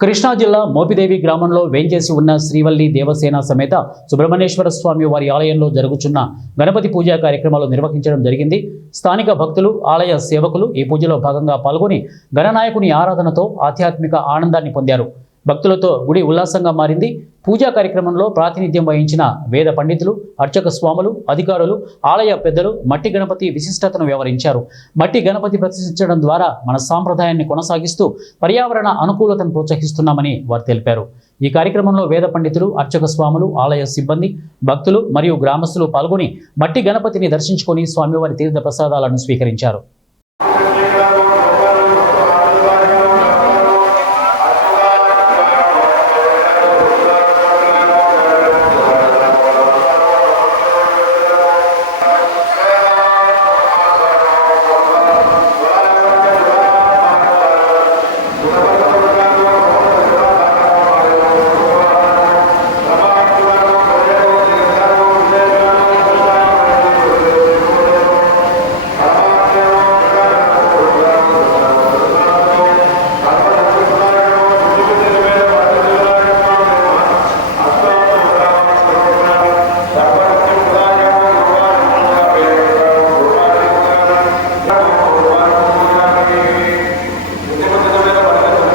కృష్ణా జిల్లా మోపిదేవి గ్రామంలో వేంచేసి ఉన్న శ్రీవల్లి దేవసేన సమేత సుబ్రహ్మణ్యేశ్వర స్వామి వారి ఆలయంలో జరుగుతున్న గణపతి పూజా కార్యక్రమాలు నిర్వహించడం జరిగింది. స్థానిక భక్తులు, ఆలయ సేవకులు ఈ పూజలో భాగంగా పాల్గొని గణనాయకుని ఆరాధనతో ఆధ్యాత్మిక ఆనందాన్ని పొందారు. భక్తులతో గుడి ఉల్లాసంగా మారింది. పూజా కార్యక్రమంలో ప్రాతినిధ్యం వహించిన వేద పండితులు, అర్చక స్వాములు, అధికారులు, ఆలయ పెద్దలు మట్టి గణపతి విశిష్టతను వివరించారు. మట్టి గణపతి ప్రతిష్ఠించడం ద్వారా మన సాంప్రదాయాన్ని కొనసాగిస్తూ పర్యావరణ అనుకూలతను ప్రోత్సహిస్తున్నామని వారు తెలిపారు. ఈ కార్యక్రమంలో వేద పండితులు, అర్చక స్వాములు, ఆలయ సిబ్బంది, భక్తులు మరియు గ్రామస్తులు పాల్గొని మట్టి గణపతిని దర్శించుకొని స్వామివారి తీర్థ ప్రసాదాలను స్వీకరించారు.